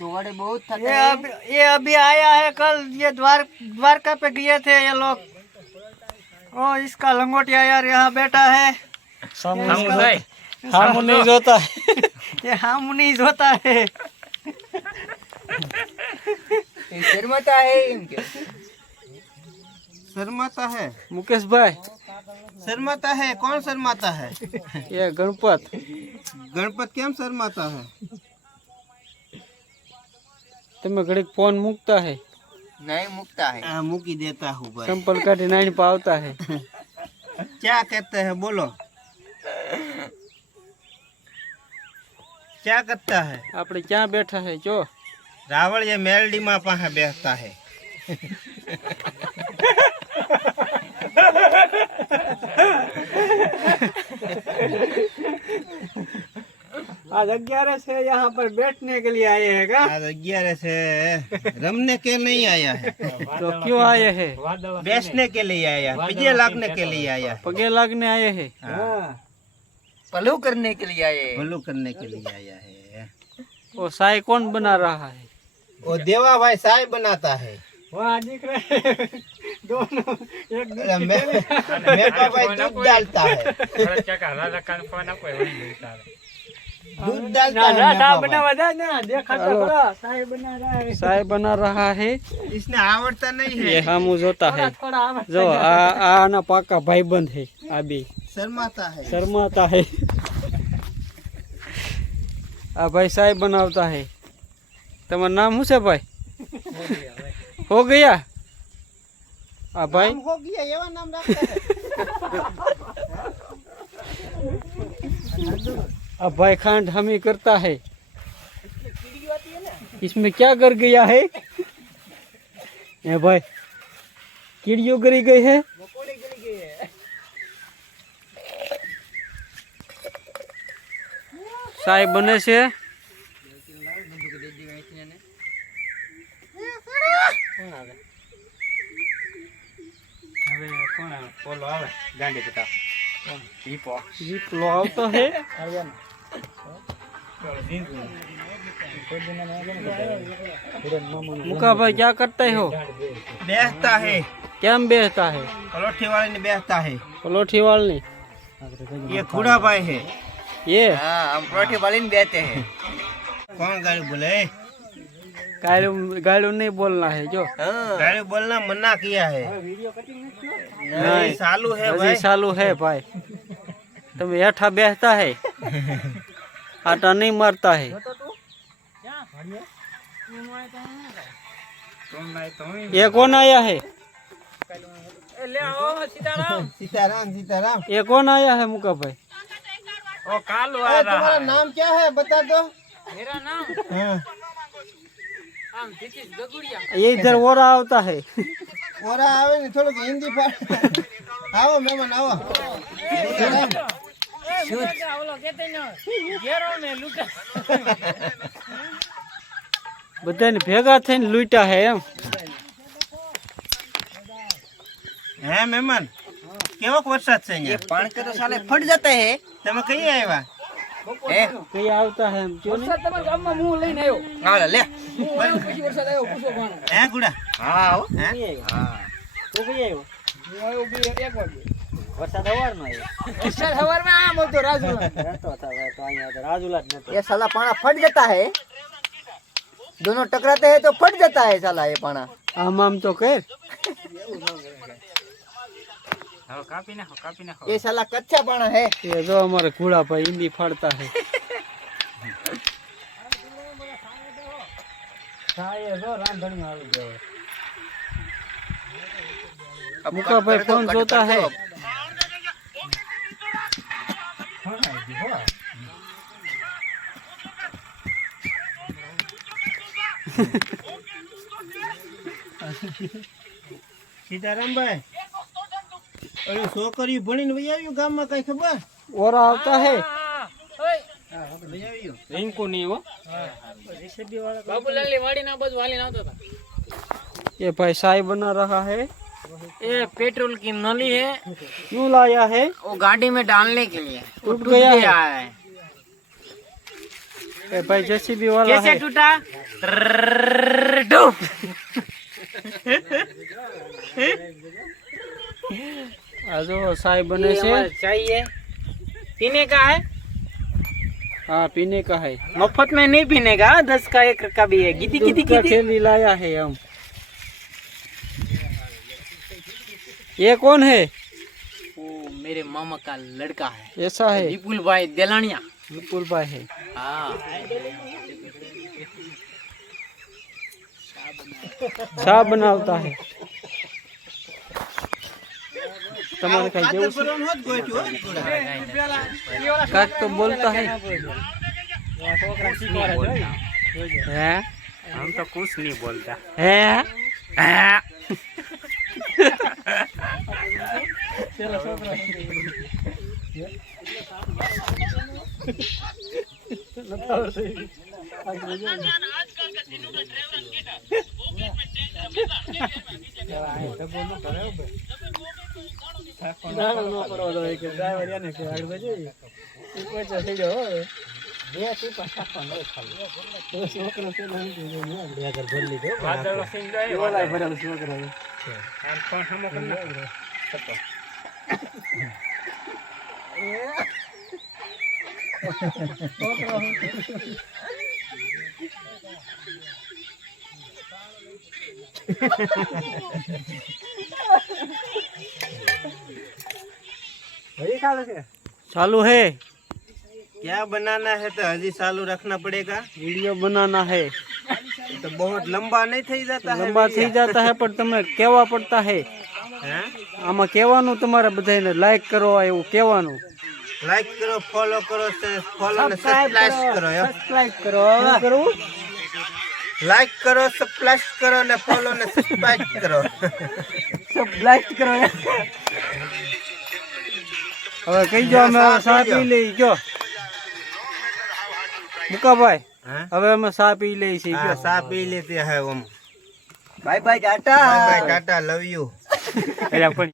थोड़े बहुत थके ये अभी आया है कल। ये द्वारका पे गए थे ये लोग। ओ इसका लंगोटिया यार यहाँ बैठा है। हम नहीं जोता है। ये हम नहीं होता है। शर्माता है इनके। शर्माता है मुकेश भाई शर्माता है कौन शर्माता है ये गणपत गणपत केम शर्माता है તમે ઘડીક ફોન મૂકતા है नहीं मुकता है। मुकी देता हूँ भाई સંપલ કાઢી નાઈને પાવતા है क्या कहते हैं बोलो क्या करता है આપણે ક્યાં બેઠા है જો रावण ये मेलडी में पाहा बैठता है आज 11 से यहाँ पर बैठने के लिए आए हैं का? आज 11 से रमने के नहीं आया है તો ક્यों आए है बेचने के लिए आया है पीछे लगने के लिए आया है પગે લાગને આયે है हाँ। पलू करने के लिए आए। भलू करने के लिए आया है वो साई कौन बना रहा है वो देवा भाई साय बनाता है वहाँ दिख रहे हैं दोनों एक अरे मेरा भाई दूध डालता है दूध डालता है ना मेरा भाई। बनावा जाए ना देखा तो बड़ा साहेब बना रहा है। साई बना रहा है इसने आवड़ता नहीं ये है हमू जोता है थोड़ा आवाज जो आना पाका भाईबंध है आ बे शर्माता है शर्माता है आ भाई साई बनावता है તમારું નામ શું છે ભાઈ हो गया आ भाई नाम हो गया ये नाम रखता है अब भाई खांड हम ही करता है इसमें क्या कर गया है ये भाई कीड़ियों गरी गई है साई बने से जीपलो आवता है मुका भाई क्या करते हो बेचता है क्या बेचता है पलोठी वाले ने बेचता है पलोठी वाली ये खुड़ा भाई है ये हाँ हम परोठे वाले में बेचते हैं। कौन गाड़ी बोले गाड़ू गाड़ू नहीं बोलना है जो हाँ गाड़ी बोलना मना किया है नहीं सालू है हजी भाई चालू है भाई तुम हेठा बेचता है आटा नहीं मारता है ये कौन आया है सीताराम सीताराम ये कौन आया है मुका भाई अरे तुम्हारा नाम क्या है बता दो मेरा नाम हाँ ये इधर वो रहा होता है ओरा आवे ने थोड़ो हिंदी पढ़ आओ मेहमान आओ सीताराम બધાને ભેગા થઈને લૂંટા है એમ હે મહેમાન કેવો વરસાદ છે ये અહીંયા पान के तो साले फट जाते हैं। તમે કઈ આવ્યા કઈ આવતા है એમ क्यों नहीं हाँ ले હે ગુડા हाँ आओ। હે તો કઈ આવ્યો વરસાદ હવારનો આવ્યો ये साला पाना फट जाता है। दोनों टकराते हैं तो फट जाता है साला ये पाना। આમ આમ તો કર ये साला कच्चा पाना है। ये जो हमारे घोड़ा पर हिंदी फाड़ता है मुका भाई फोन जोता है सीताराम भाई अरे છોકરી ભણીને વઈ આવ્યું ગામમાં કઈ ખબર और आता है લઈ આવ્યું इनको नहीं हो ये भाई साई बना रहा है ये पेट्रोल की नली है। क्यों लाया है वो गाड़ी में डालने के लिए। टूट गया है। है ए भाई जेसीबी वाला कैसे है टूटा डूब आजो चाय बने से चाहिए पीने का है हाँ पीने का है मुफ्त में नहीं पीने का 10 का 1 का भी है गिदी गिदी दूध का गिदी थैली लाया है हम ये कौन है वो मेरे मामा का लड़का है ऐसा है विपुल भाई देलानिया विपुल भाई है हाँ चा बनावता है તમારે કઈ જેવું છે પરવાનું હોત ગોઠ્યું હોત થોડા. કાક તો બોલता है हैं हम तो कुछ नहीं बोलता हैं चालू है क्या बनाना है तो हजी चालू रखना पड़ेगा. वीडियो बनाना है तो बहुत लंबा नहीं થઈ જતા है. લંબા થઈ જતા है પણ તમે કેવા પડતા है हैं? આમાં કહેવાનું તમારે બધાને લાઈક કરો એવું કહેવાનું લાઈક કરો, ફોલો કરો, ફોલો ને સબસ્ક્રાઇબ કરો. સબસ્ક્રાઇબ કરો શું કરવું લાઈક કરો, સબસ્ક્રાઇબ કરો ને ફોલો ને સબસ્ક્રાઇબ કરો. સબસ્ક્રાઇબ કરો હવે કહી જો અમે ચા પી લઈ જો મુકાભાઈ हैं? હવે અમે ચા પી લઈ છીએ हाँ, चा पी लेते हैं हम. Bye bye tata bye bye, tata, love you. એટલે પણ